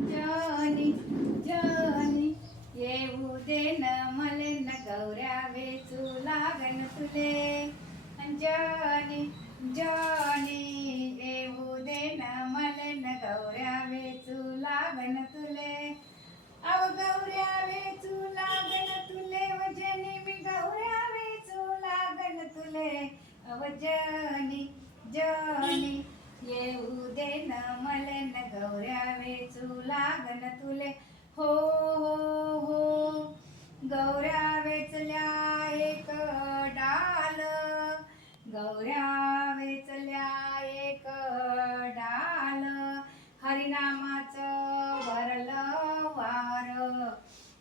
जनी जनी येऊ दे न मले न गौऱ्या वेचू लागन तुले. हो हो हो. गौऱ्या वेचल्या एक डाल. गौऱ्या वेचल्या एक डाल. हरिनामाचं भरल वार.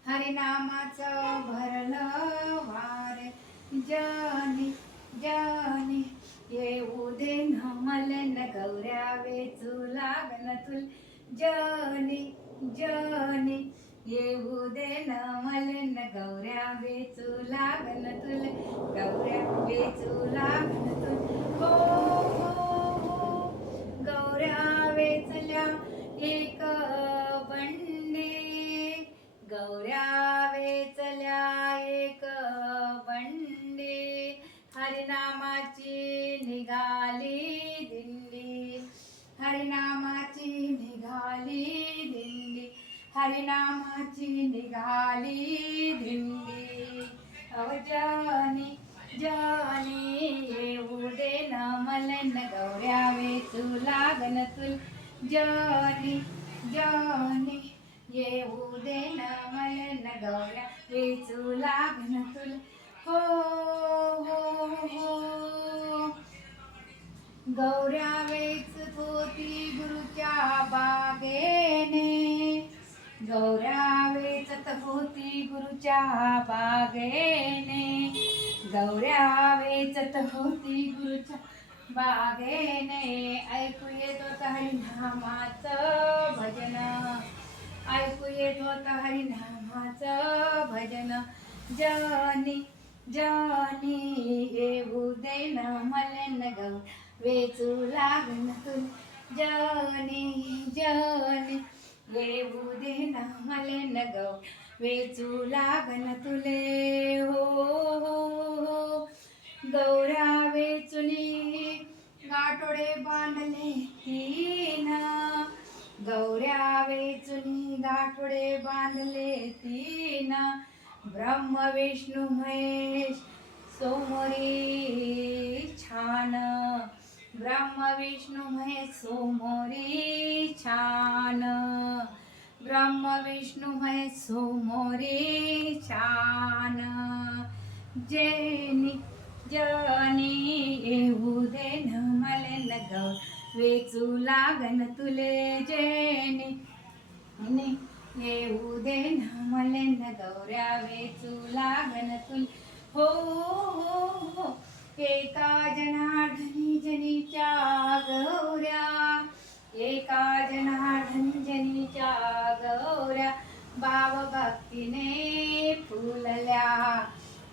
हरिनामाचं भरलं वार. जनी जनी येऊ दे न मले न गौऱ्या वेचू लागन तुल. जनी जने येऊ दे न मलन न गौऱ्या वेचू लागन तुल गौऱ्या वेचू लागन तुल. हो हरिनामाची निघाली दिंडी अवजानी जानी येऊ दे न मलन गौऱ्यावे गौऱ्या लागन तुल. जानी जानी येऊ दे न मलन न वेचू लागन तुल. हो हो हो. गौऱ्यावेच होती गुरुच्या बागेने गौऱ्या वेचत होती गुरुच्या बागेने. गौऱ्या वेचत होती गुरुच्या बागेने. ऐकू येत होत हरिनामाचं भजन. ऐकू येत होत हरिनामाचं भजन. जनी जनी येऊ दे न गौ. वेचू लागन तुल जनी जनी येऊ दे ना मले न गौ. वेचू लागन तुले. हो हो हो, हो. गौरा वेचुनी गाठोडे बांधले तीन. गौऱ्या वेचुनी गाठोडे बांधले तीन. ब्रह्म विष्णू महेश सोमरी छान. ब्रह्म विष्णू महेश सोमरी छान. ब्रह्म विष्णू है सोमोरे छान जेनी जनी येऊ दे न मले न गौ वेचू लागन तुले जेनी। ने येऊ दे न मले न गौऱ्या वेचू लागन तुले। हो हो हो एका जनार्दनी जनी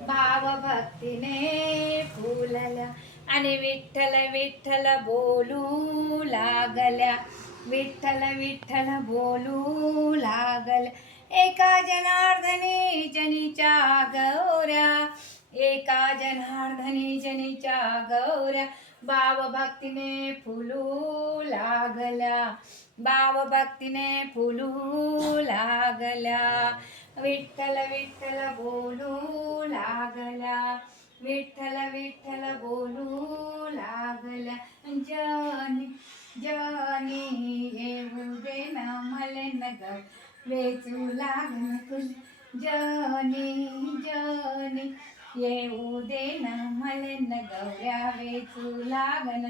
भावभक्तीने फुलल्या आणि विठ्ठल विठ्ठल बोलू लागल्या. विठ्ठल विठ्ठल बोलू लागल एका जनार्दनी जनीच्या गौऱ्या. एका जनार्दनी जनीच्या गौऱ्या. भाव भक्तीने फुलू लागल्या. भावभक्तीने फुलू लागल्या. विठ्ठल विठ्ठल बोलू विठ्ठल विठ्ठल बोलू लागल्या जनी जनी येऊ दे न मले न ग वेचू लागन तुल जनी जनी येऊ दे न मले न गौऱ्या वेचू लागन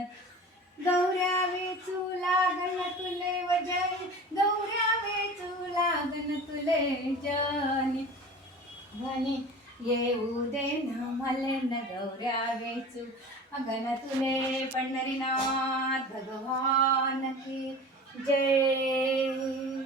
गौऱ्या वेचू लागन तुले वजन. गौऱ्या वेचू लागन तुले जनी. म्हणे येऊ दे न मले न गौऱ्या वेचू अगन तुले पंढरीनाथ भगवान की जय